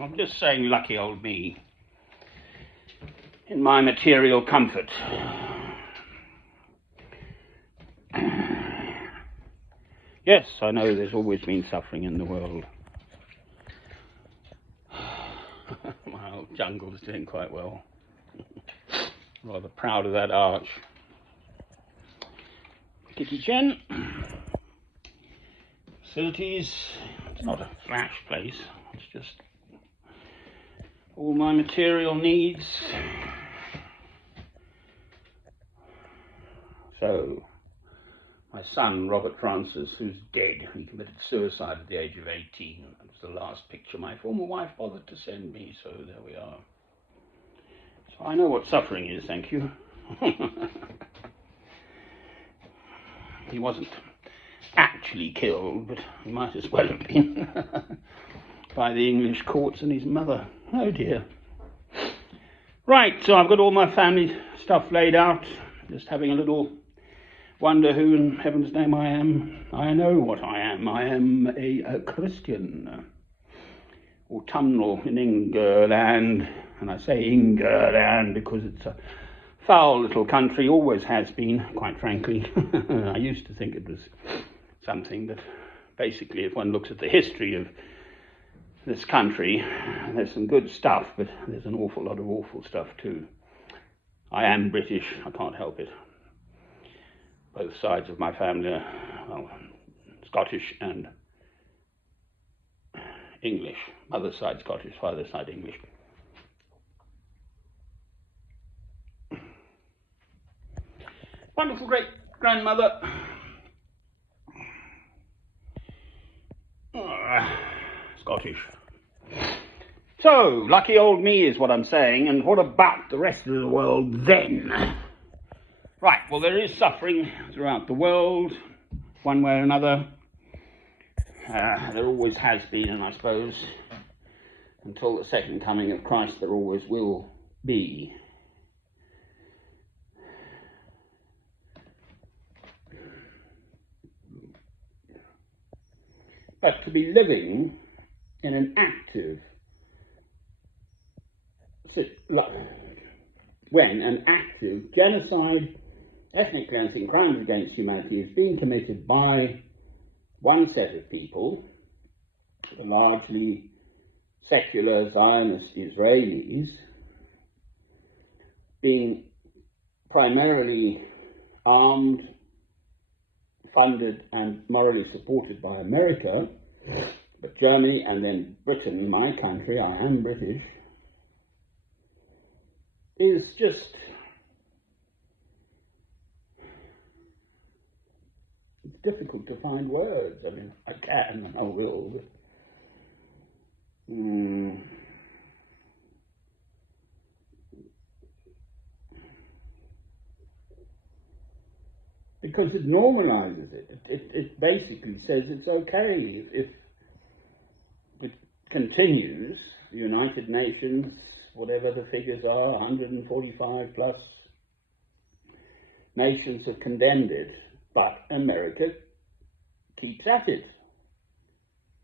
I'm just saying, lucky old me, in my material comfort. Yes, I know there's always been suffering in the world. My old jungle's doing quite well. Rather proud of that arch. Kitty Chen. Facilities. It's not a flash place. It's just all my material needs. So, my son, Robert Francis, who's dead, he committed suicide at the age of 18. That was the last picture my former wife bothered to send me, so there we are. So I know what suffering is, thank you. He wasn't actually killed, but he might as well have been by the English courts and his mother. Oh dear. Right, so I've got all my family stuff laid out, just having a little wonder who in heaven's name I am. I know what I am. I am a Christian. Autumnal in England, and I say England because it's a foul little country, always has been, quite frankly. I used to think it was something, but basically if one looks at the history of this country, there's some good stuff, but there's an awful lot of awful stuff too. I am British, I can't help it. Both sides of my family are, well, Scottish and English. Mother's side Scottish, father's side English. Wonderful great-grandmother. Scottish. So, lucky old me is what I'm saying, and what about the rest of the world then? Right, well, there is suffering throughout the world, one way or another. There always has been, and I suppose until the second coming of Christ there always will be. But to be living in an active, when an active genocide, ethnic cleansing, crimes against humanity is being committed by one set of people, the largely secular Zionist Israelis, being primarily armed, funded and morally supported by America, but Germany and then Britain, my country, I am British, is just, it's difficult to find words. I mean, I can and I will, but because it normalizes it. It basically says it's okay if it continues. The United Nations, whatever the figures are, 145 plus nations have condemned it, but America keeps at it.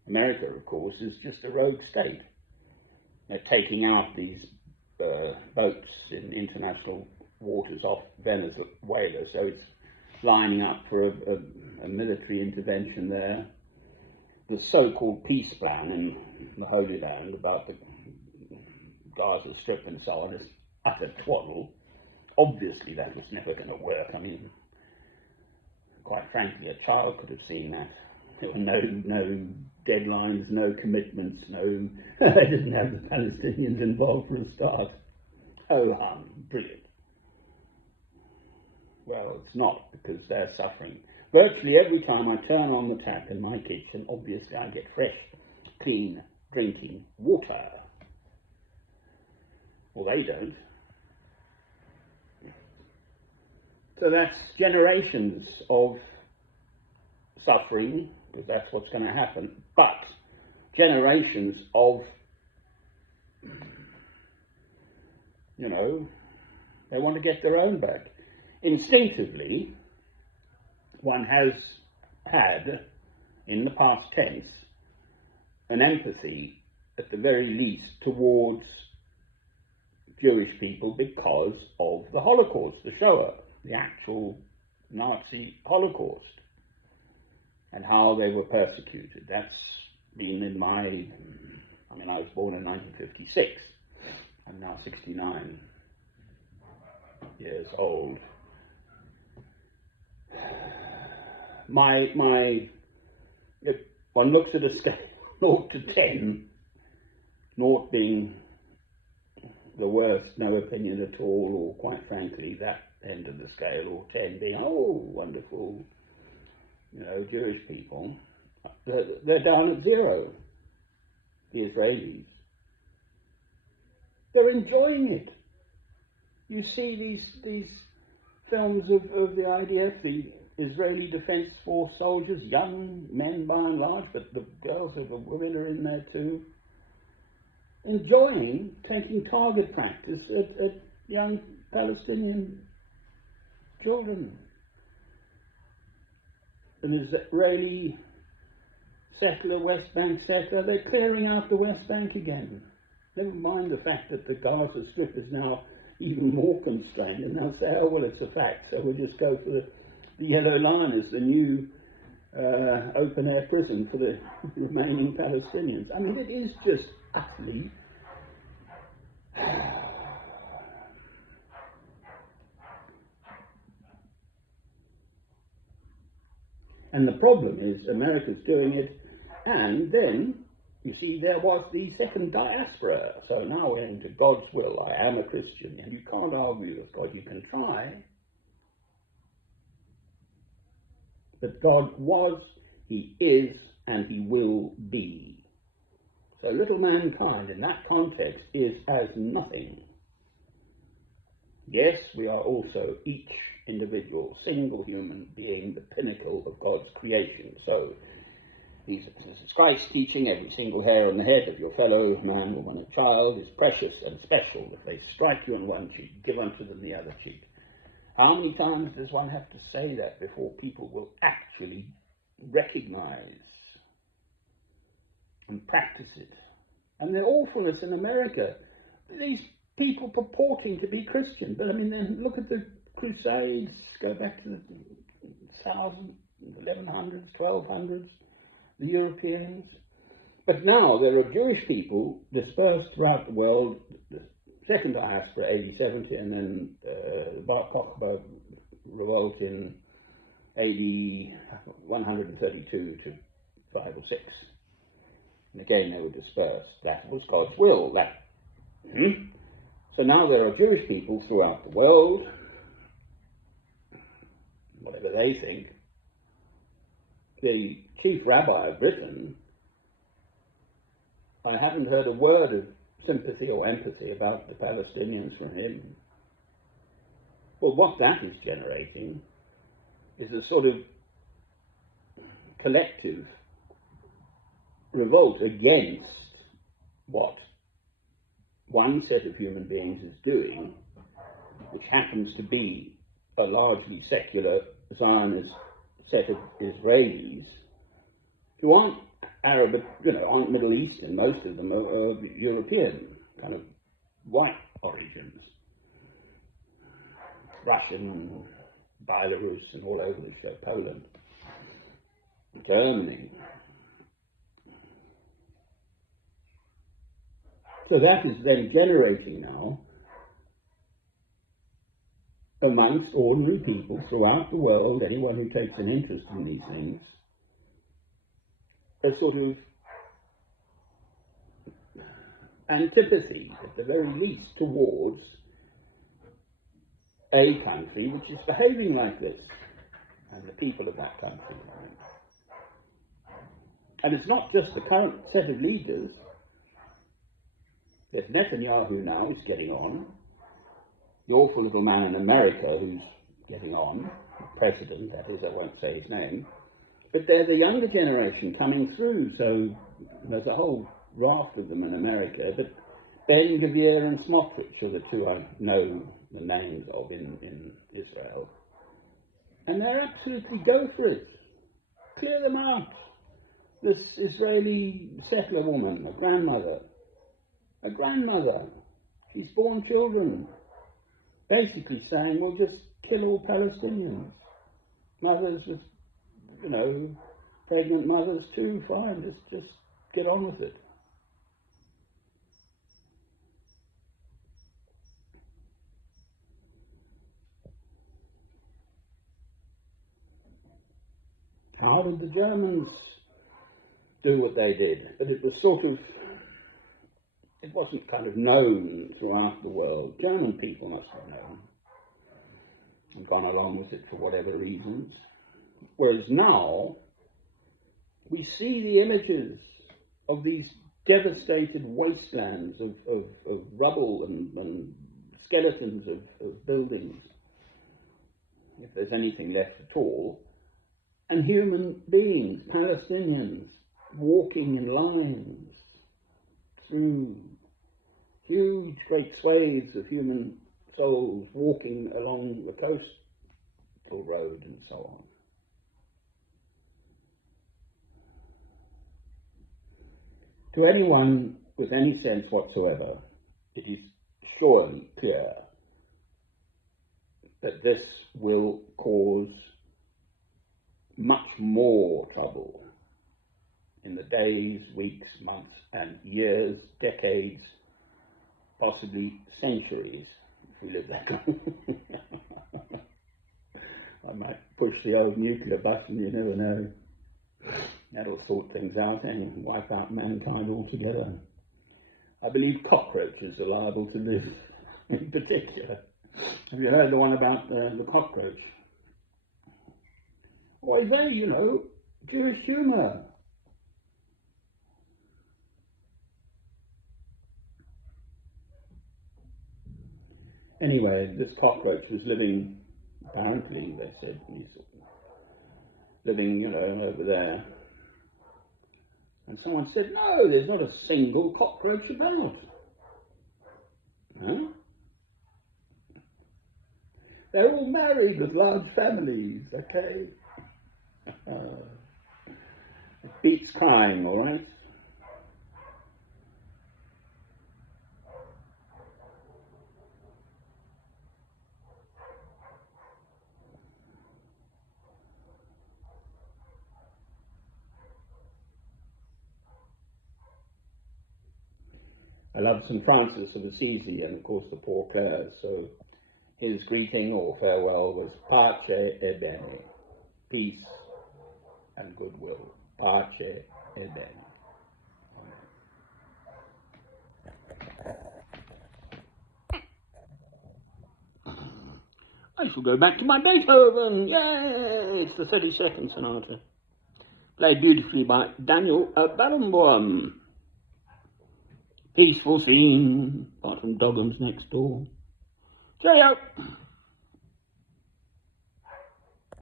America, of course, is just a rogue state. They're taking out these boats in international waters off Venezuela, so it's lining up for a military intervention there. The so-called peace plan in the Holy Land about the Gaza Strip and so on is utter twaddle. Obviously that was never going to work. I mean, quite frankly, a child could have seen that. There were no deadlines, no commitments, no... They didn't have the Palestinians involved for a start. Oh, brilliant. Well, it's not, because they're suffering. Virtually every time I turn on the tap in my kitchen, obviously I get fresh, clean, drinking water. Well, they don't. So that's generations of suffering, because that's what's going to happen, but generations of, you know, they want to get their own back. Instinctively, one has had, in the past tense, an empathy, at the very least, towards Jewish people because of the Holocaust, the Shoah, the actual Nazi Holocaust, and how they were persecuted. That's been in I was born in 1956. I'm now 69 years old. If one looks at a scale 0 to 10, 0 being the worst, no opinion at all, or quite frankly, that end of the scale, or 10 being, oh, wonderful, Jewish people, they're down at 0, the Israelis. They're enjoying it. You see these films of the IDF, the Israeli Defense Force soldiers, young men by and large, but the girls and the women are in there too, enjoying taking target practice at young Palestinian children. An Israeli settler, West Bank settler, they're clearing out the West Bank again. Never mind the fact that the Gaza Strip is now even more constrained, and they'll say, oh, well, it's a fact, so we'll just go for the Yellow Line as the new open-air prison for the remaining Palestinians. I mean, it is just utterly... And the problem is America's doing it, and then, you see, there was the second diaspora. So now we're into God's will. I am a Christian, and you can't argue with God. You can try. But God was, He is, and He will be. So little mankind in that context is as nothing. Yes, we are also each individual, single human being, the pinnacle of God's creation. So this is Christ teaching, every single hair on the head of your fellow man, woman, and child is precious and special. If they strike you on one cheek, give unto them the other cheek. How many times does one have to say that before people will actually recognize and practice it? And the awfulness in America, these people purporting to be Christian, but I mean, then look at the Crusades, go back to the 1100s, 1200s, the Europeans. But now there are Jewish people dispersed throughout the world, the second diaspora, AD 70, and then the Bar Kokhba revolt in AD 132 to 5 or 6. And again they were dispersed. That was God's will. So now there are Jewish people throughout the world, whatever they think. The chief rabbi of Britain, I haven't heard a word of sympathy or empathy about the Palestinians from him. Well, what that is generating is a sort of collective revolt against what one set of human beings is doing, which happens to be a largely secular Zionist set of Israelis who aren't Arab, aren't Middle Eastern. Most of them are European, kind of white origins. Russian, Belarus, and all over the show, Poland, Germany. So that is then generating now, amongst ordinary people throughout the world, anyone who takes an interest in these things, a sort of antipathy, at the very least, towards a country which is behaving like this, and the people of that country. And it's not just the current set of leaders. There's Netanyahu now, who's getting on. The awful little man in America who's getting on, the president, that is, I won't say his name. But they're the younger generation coming through, so there's a whole raft of them in America. But Ben Gvir and Smotrich are the two I know the names of in Israel. And they're absolutely go for it. Clear them out. This Israeli settler woman, a grandmother, she's born children, basically saying, we'll just kill all Palestinians. Mothers with, pregnant mothers too, fine, just get on with it. How did the Germans do what they did? But it was it wasn't kind of known throughout the world. German people must have known and gone along with it for whatever reasons. Whereas now, we see the images of these devastated wastelands of rubble and skeletons of buildings, if there's anything left at all, and human beings, Palestinians, walking in lines through huge, great swathes of human souls walking along the coastal road and so on. To anyone with any sense whatsoever, it is surely clear that this will cause much more trouble in the days, weeks, months, and years, decades, possibly centuries, if we live that long. I might push the old nuclear button, you never know. That'll sort things out and wipe out mankind altogether. I believe cockroaches are liable to live in particular. Have you heard the one about the cockroach? Why, they, Jewish humour. Anyway, this cockroach was living, apparently, they said, he's living, over there. And someone said, no, there's not a single cockroach about. Huh? They're all married with large families, okay? It beats crime, all right? I love St. Francis of Assisi and, of course, the Poor Clares, so his greeting or farewell was Pacé e Bené, peace and goodwill. Pacé e Bené. I shall go back to my Beethoven. Yay! It's the 32nd Sonata, played beautifully by Daniel Barenboim. Peaceful scene, apart from Doggums next door. Cheerio!